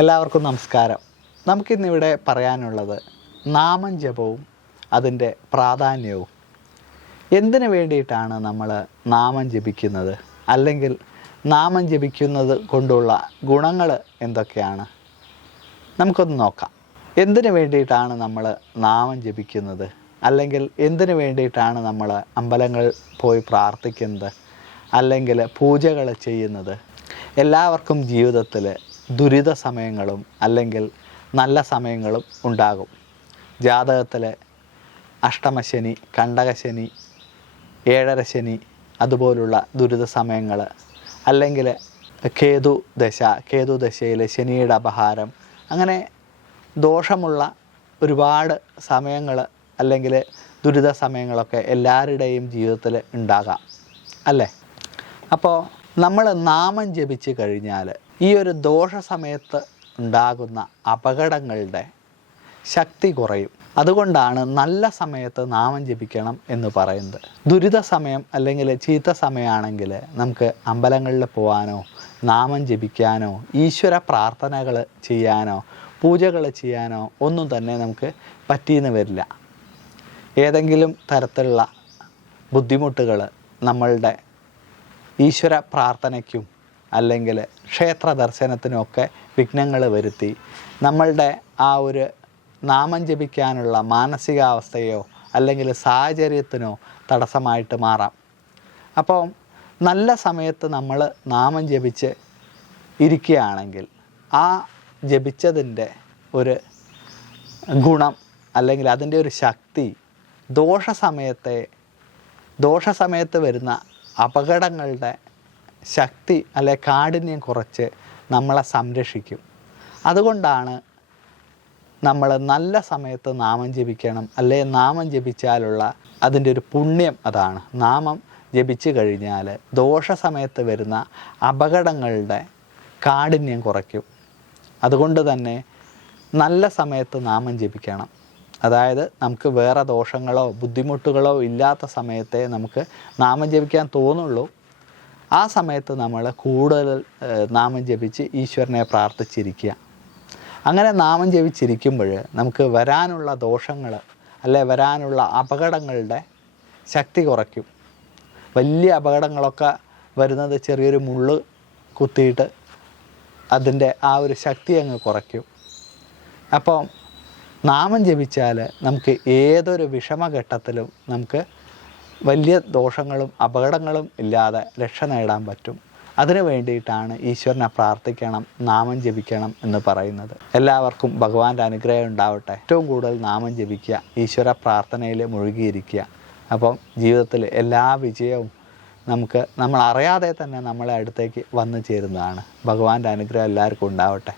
എല്ലാവർക്കും നമസ്കാരം. നമുക്കിന്നിവിടെ പറയാനുള്ളത് നാമം ജപവും അതിൻ്റെ പ്രാധാന്യവും. എന്തിനു വേണ്ടിയിട്ടാണ് നമ്മൾ നാമം ജപിക്കുന്നത്, അല്ലെങ്കിൽ നാമം ജപിക്കുന്നത് കൊണ്ടുള്ള ഗുണങ്ങൾ എന്തൊക്കെയാണ്, നമുക്കൊന്ന് നോക്കാം. എന്തിനു വേണ്ടിയിട്ടാണ് നമ്മൾ നാമം ജപിക്കുന്നത്, അല്ലെങ്കിൽ എന്തിനു വേണ്ടിയിട്ടാണ് നമ്മൾ അമ്പലങ്ങളിൽ പോയി പ്രാർത്ഥിക്കുന്നത്, അല്ലെങ്കിൽ പൂജകൾ ചെയ്യുന്നത്? എല്ലാവർക്കും ജീവിതത്തിൽ ദുരിത സമയങ്ങളും അല്ലെങ്കിൽ നല്ല സമയങ്ങളും ഉണ്ടാകും. ജാതകത്തിൽ അഷ്ടമശനി, കണ്ടകശനി, ഏഴരശനി, അതുപോലുള്ള ദുരിത സമയങ്ങൾ, അല്ലെങ്കിൽ കേതുദശയിൽ ശനിയുടെ അപഹാരം, അങ്ങനെ ദോഷമുള്ള ഒരുപാട് സമയങ്ങൾ അല്ലെങ്കിൽ ദുരിത സമയങ്ങളൊക്കെ എല്ലാവരുടെയും ജീവിതത്തിൽ ഉണ്ടാകാം, അല്ലേ? അപ്പോൾ നമ്മൾ നാമം ജപിച്ച് കഴിഞ്ഞാൽ ഈ ഒരു ദോഷ സമയത്ത് ഉണ്ടാകുന്ന അപകടങ്ങളുടെ ശക്തി കുറയും. അതുകൊണ്ടാണ് നല്ല സമയത്ത് നാമം ജപിക്കണം എന്ന് പറയുന്നത്. ദുരിത സമയം അല്ലെങ്കിൽ ചീത്ത സമയമാണെങ്കിൽ നമുക്ക് അമ്പലങ്ങളിൽ പോകാനോ നാമം ജപിക്കാനോ ഈശ്വര പ്രാർത്ഥനകൾ ചെയ്യാനോ പൂജകൾ ചെയ്യാനോ ഒന്നും തന്നെ നമുക്ക് പറ്റിയെന്ന് വരില്ല. ഏതെങ്കിലും തരത്തിലുള്ള ബുദ്ധിമുട്ടുകൾ നമ്മളുടെ ഈശ്വര പ്രാർത്ഥനയ്ക്കും അല്ലെങ്കിൽ ക്ഷേത്ര ദർശനത്തിനുമൊക്കെ വിഘ്നങ്ങൾ വരുത്തി നമ്മളുടെ ആ ഒരു നാമം ജപിക്കാനുള്ള മാനസികാവസ്ഥയോ അല്ലെങ്കിൽ സാഹചര്യത്തിനോ തടസ്സമായിട്ട് മാറാം. അപ്പോൾ നല്ല സമയത്ത് നമ്മൾ നാമം ജപിച്ച് ഇരിക്കുകയാണെങ്കിൽ ആ ജപിച്ചതിൻ്റെ ഒരു ഗുണം അല്ലെങ്കിൽ അതിൻ്റെ ഒരു ശക്തി ദോഷസമയത്ത് വരുന്ന അപകടങ്ങളുടെ ശക്തി അല്ലെ കാഠിന്യം കുറച്ച് നമ്മളെ സംരക്ഷിക്കും. അതുകൊണ്ടാണ് നമ്മൾ നല്ല സമയത്ത് നാമം ജപിക്കണം, അല്ലെ നാമം ജപിച്ചാലുള്ള അതിൻ്റെ ഒരു പുണ്യം അതാണ്. നാമം ജപിച്ചു കഴിഞ്ഞാൽ ദോഷസമയത്ത് വരുന്ന അപകടങ്ങളുടെ കാഠിന്യം കുറയ്ക്കും. അതുകൊണ്ട് തന്നെ നല്ല സമയത്ത് നാമം ജപിക്കണം. അതായത് നമുക്ക് വേറെ ദോഷങ്ങളോ ബുദ്ധിമുട്ടുകളോ ഇല്ലാത്ത സമയത്തെ നമുക്ക് നാമം ജപിക്കാൻ തോന്നുള്ളൂ. ആ സമയത്ത് നമ്മൾ കൂടുതൽ നാമം ജപിച്ച് ഈശ്വരനെ പ്രാർത്ഥിച്ചിരിക്കുക. അങ്ങനെ നാമം ജപിച്ചിരിക്കുമ്പോൾ നമുക്ക് വരാനുള്ള ദോഷങ്ങൾ അല്ലെ വരാനുള്ള അപകടങ്ങളുടെ ശക്തി കുറയ്ക്കും. വലിയ അപകടങ്ങളൊക്കെ വരുന്നത് ചെറിയൊരു മുള്ള് കുത്തിയിട്ട് അതിൻ്റെ ആ ഒരു ശക്തി അങ്ങ് കുറയ്ക്കും. അപ്പോൾ നാമം ജപിച്ചാൽ നമുക്ക് ഏതൊരു വിഷമഘട്ടത്തിലും നമുക്ക് വലിയ ദോഷങ്ങളും അപകടങ്ങളും ഇല്ലാതെ രക്ഷ നേടാൻ പറ്റും. അതിനു വേണ്ടിയിട്ടാണ് ഈശ്വരനെ പ്രാർത്ഥിക്കണം, നാമം ജപിക്കണം എന്ന് പറയുന്നത്. എല്ലാവർക്കും ഭഗവാന്റെ അനുഗ്രഹം ഉണ്ടാവട്ടെ. ഏറ്റവും കൂടുതൽ നാമം ജപിക്കുക, ഈശ്വര പ്രാർത്ഥനയിൽ മുഴുകിയിരിക്കുക. അപ്പം ജീവിതത്തിൽ എല്ലാ വിജയവും നമ്മൾ അറിയാതെ തന്നെ നമ്മളെ അടുത്തേക്ക് വന്നു ചേരുന്നതാണ്. ഭഗവാന്റെ അനുഗ്രഹം എല്ലാവർക്കും ഉണ്ടാവട്ടെ.